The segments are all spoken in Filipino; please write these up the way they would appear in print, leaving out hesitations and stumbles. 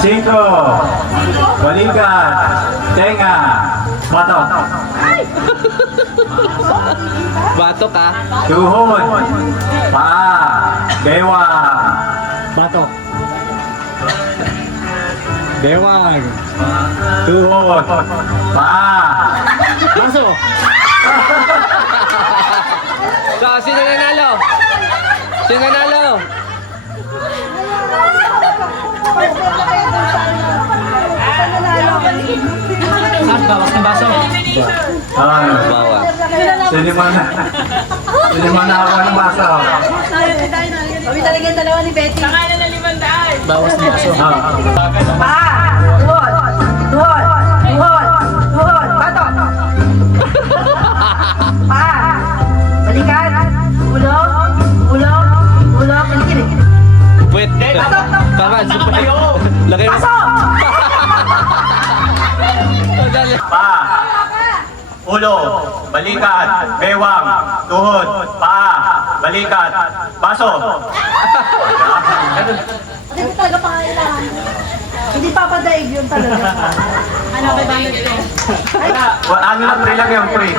Cinco, balikat, tenga, batok. Batok ka? Tuhod, paa, bewang. Batok. Bewang. Tuhod, paa. Baso. So, sino nanalo? Sino nanalo? Bawas ng baso. Bawa. Sinima na ako ng basa. Kami talaga yung dalawa ni Betty. Bawas ng baso. Tuhod, batok. Balikan, ulo, kilikili. Wait. Tama, super. Laki mo. Pa, ulo, balikat, bewang, tuhod, paa, balikat, baso. Hindi talaga pangailangan. Hindi papadaig yun talaga. Ano ba ba ito? Ano lang, pre lang yung pre.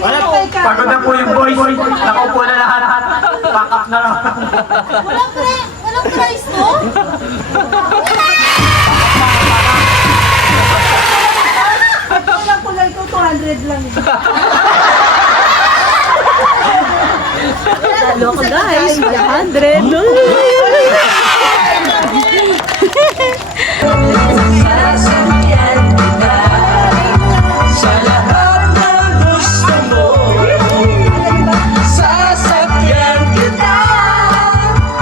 Wala po. Pagod na po yung boys. Nakaupo na lahat. Pack up na lang. Walang price, no? Walang kulay ko, 200 lang. Loko guys, 100. Sa lahat ng gusto mo, sasakyan kita.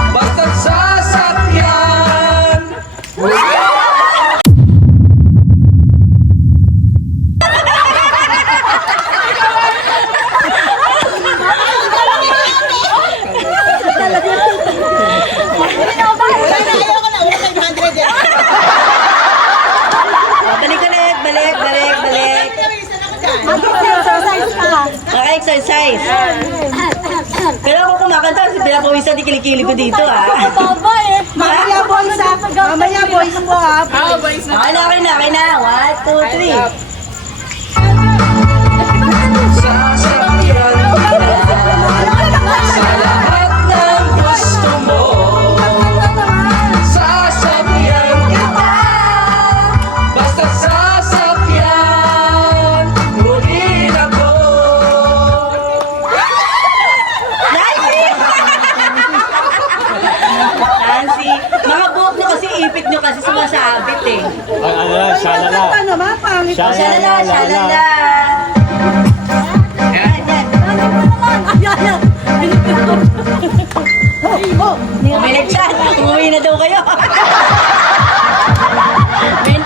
Basta't sasakyan. Balik. Mag-exercise ka. Naka-exercise. Pero ako kumakanta kasi pinapawisan ni kilikili ko dito Baba eh. Mamaya boys ha. Mamaya boys mo ha. Okay na. 1, 2, 3. Sasakyan kita. Sa lahat ng gusto mo, sasakyan kita. Basta't sasakyan mo rin ako. Nancy, mga buhok nyo kasi ipit nyo kasi sumasabit eh. Shalala. Ano naman, pangit. Shalala. Umilig siya. Umuwi na daw kayo.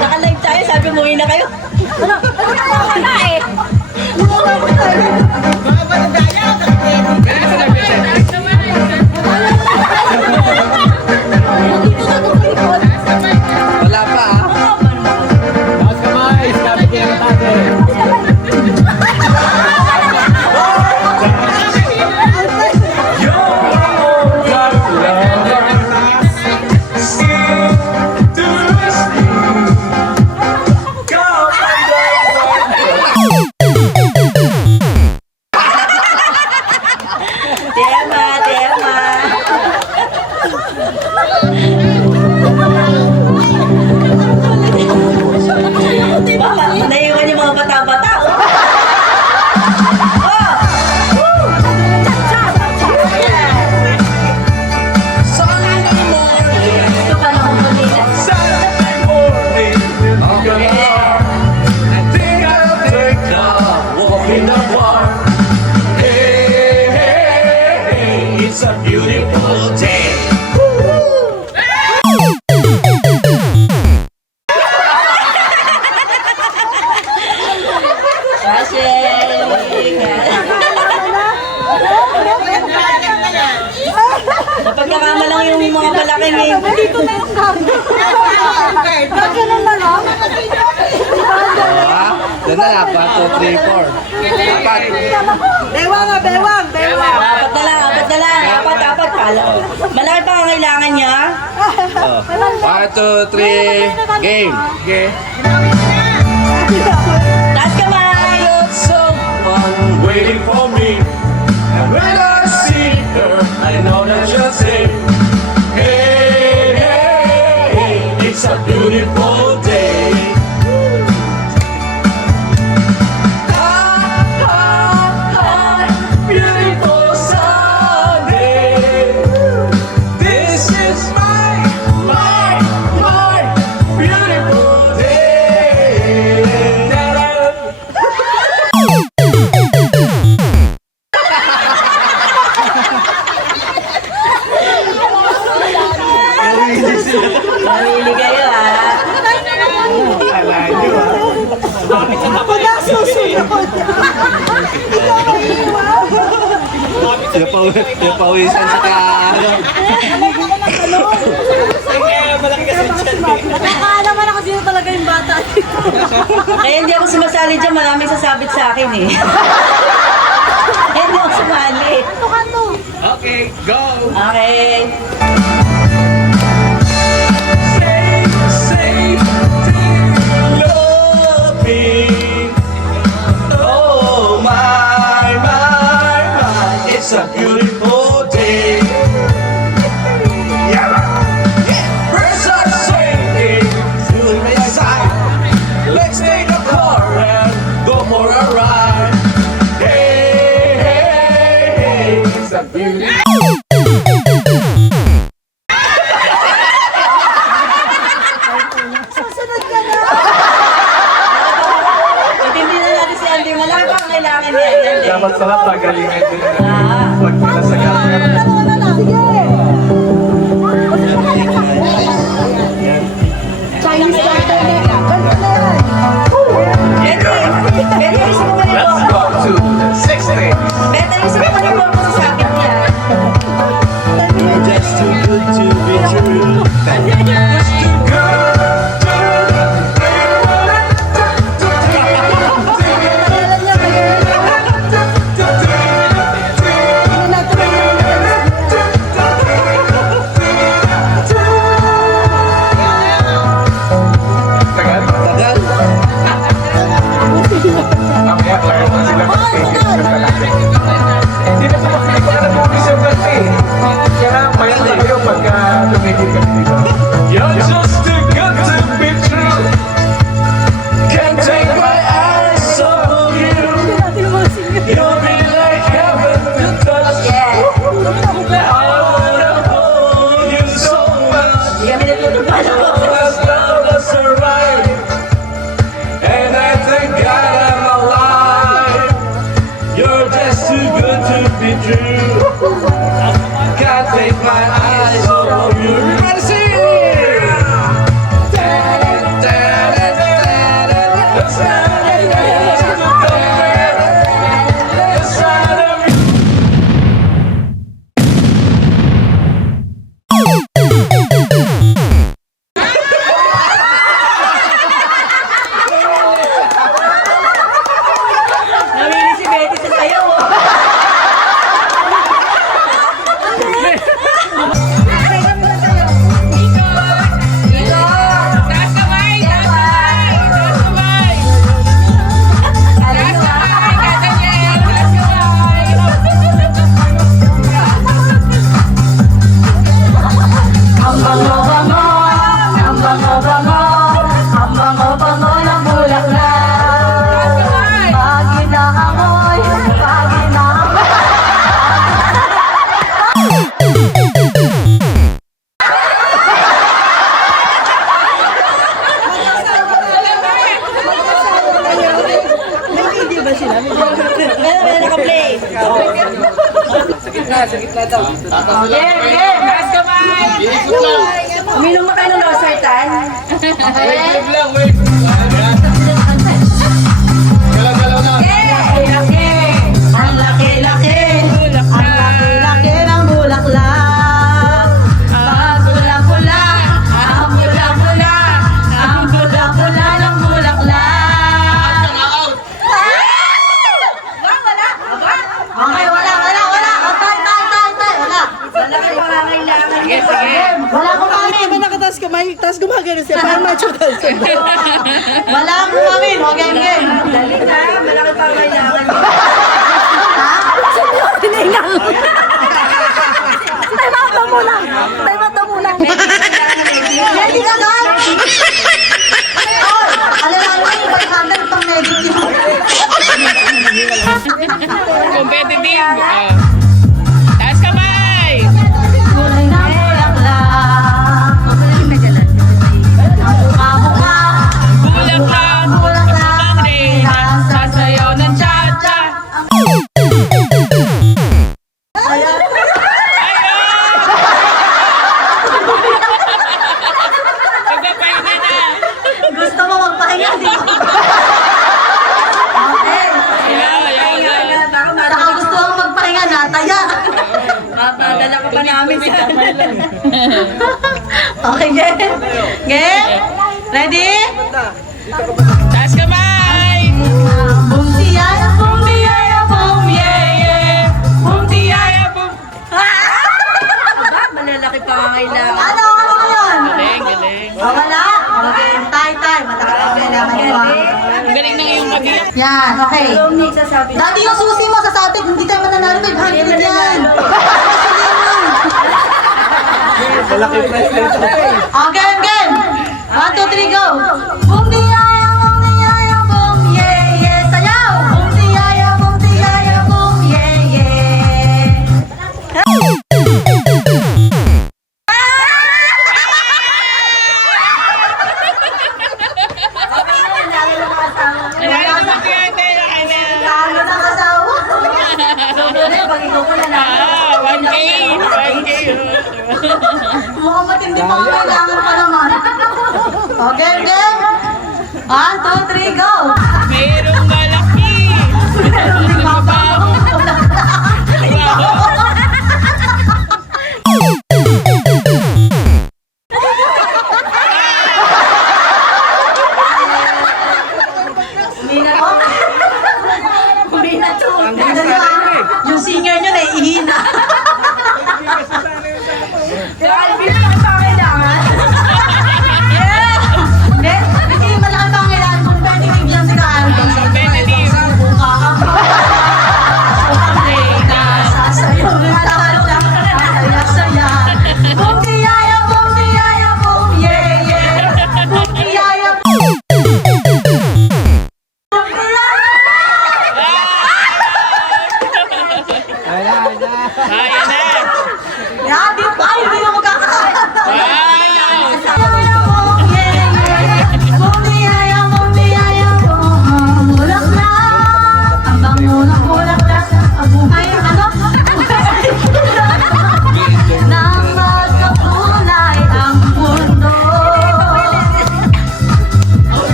Naka-live tayo, sabi umuwi na kayo. Wala pa ah. Bawas kamay. Sabi ko yung tate. Baka naiwan yung mga bata-bata. Sunday morning, Gusto pa na kung kanina. Saturday morning, I'm gonna I think I'll take a walk in the park. Hey, it's a beautiful day. Napagkakama lang yung mga malaking eh. Dito na yung card. Ganun na lang. na lang. 1, 2, 3, 4. Apat. Bewang nga, bewang, bewang. Apat na lang, apat na lang. Apat. Malaki pa ang kailangan niya. 1, 2, 3, game. Okay. Taas kamay. Someone waiting for me. And when I see her, I know that she'll say, hey, hey, hey, it's a beautiful day. Beautiful Sunday. This is my beautiful day. Mamili kayo ha. Pag nasusunod. Napawisan sa ka. Nakakala naman ako sino talaga yung bata. Kaya hindi ako sumasali dyan. Maraming sasabit sa akin eh. Kaya hindi ako sumali. Kanto. Okay, go! Okay. Oh my, it's a beautiful day. Birds are singing to my side. Let's take a car and go for a ride. Hey, hey, hey, it's a beautiful. Susunod ka na. Intindi na natin si Andy. Malaki pa ang kailangan niya. Andy. Dapat pala pagalingan din. Ah. Pag pala sa camera. Dalawa na lang. Sige. Chinese starter na yan. Ganto na yan. Beto, isip mo na Let's ito. go to the 60. Beto, isip mo na ito sa sakit niya. You're just too good to be true. Just too good. Tagalan niya, tagalan niya. Hindi na ito Tagal. Tagal. Mamaya, tagal na sila mag-finish ng kalaki. Hindi na sumakit ko na nag-finish yung kalaki. Kaya maya tayo pagka tumigil kami dito. You're just too good to be true. Can't take my eyes off of you. natin mga singit. You'll be like heaven to touch. I wanna hold you so much. Hindi kami natutupan ako. As love us survive. And I thank God I'm alive. You're just too good to be true. Can't take my eyes off of you. Everybody sing! Namili si Betty sa sayo. Ang bango-bango, ang bango-bango, ang bango-bango ng bulaklak. Pagi na amoy, pagi na amoy. May video ba sila? Meron, naka-play. Uminom ba kayo ng losartan? Wait lang, wait! Galaw-galaw na! Ang laki-laki. Ang laki-laki ng bulaklak. Ang pula-pula. Ang pula-pula. Ang pula-pula ng bulaklak. kamay, tapos gumagano siya, parang macho Nelson. Wala po kami, no, game. Dali na, malaki pa ang kailangan mo. Hiningal. Tay, mata mo lang. Tay, mata mo lang. Ready ka na? Oh, alalaman mo yung 500 pang negative. Competitive. Taas kamay! Kulay na bulaklak. Mukha-mukha. Bulaklak! Bulaklak. Ring! Sasayaw ng cha-cha! Nagpapahinga na! Gusto mo magpahinga, di ba? Okay. Ayaw. Saka gusto mo magpahinga, nataya. Mapadala ka pa namin sa... Okay, game? Game? Ready? Taas kamay! Boom, tiyaya, boom, tiyaya, boom, yeah, yeah. Bum tiyaya bum! Malalaki pa ang kailangan. Ano yun? Galing, galing. O, wala? Okay, tay. Malaki ang kailangan mo, ah. Ang galing ng iyong mag-iyak. Yan, okay. Yung nagsasabi Dati yung susi mo sa satik, hindi tayo mananalo 500 yan. Malaki price tayo. Okay, game. 1, 2, 3, go. Boom, tiyaya, boom, yeah, yeah. Sayaw. Boom, tiyaya, boom, yeah, yeah. Ayaw na mag-iyak eh. Talo ng asawa. pag ikaw ko na lang. 1K! 1K! Mukhang matindi pa ang kailangan pa naman. Okay, game. 1, 2, 3, go. Mayroong malaki! Mabaho! Yung singer nyo naiihina. Dahil pinaka pa ang kailangan. Hindi, malaki pa ang kailangan kung pwede bigyan si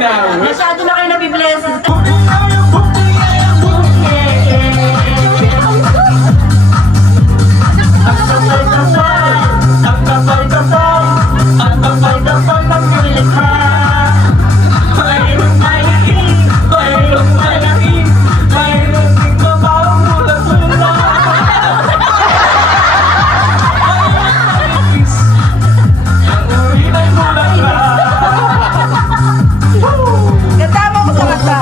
now. Masyado na kayo nabibless. Katama ko sa mata.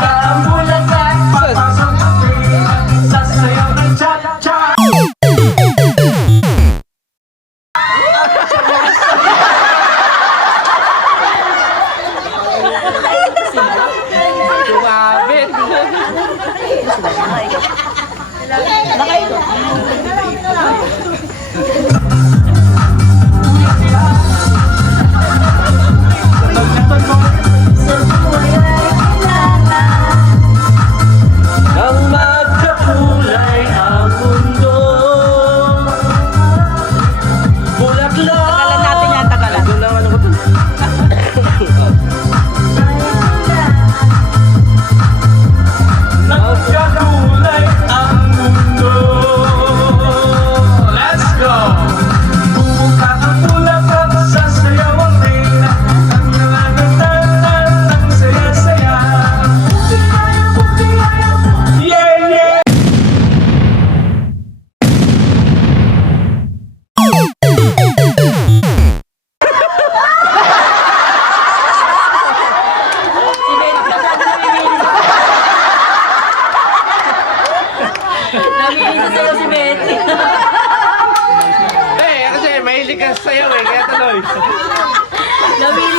Ang magkakulay ang mundo. Bulaklak. Tagalan natin yan, tagalan. Ito lang ano ko to. Nagkakulay ang mundo. Let's go! Bumuka ang bulaklak, sasayaw ang reyna. Ang nalagatan ng saya-saya. Yeah, yeah! Si Betty masyado namimilis. Namimilis sa'yo si Betty. Eh, kasi mahilig ka sayaw eh, kaya tuloy. Namimilis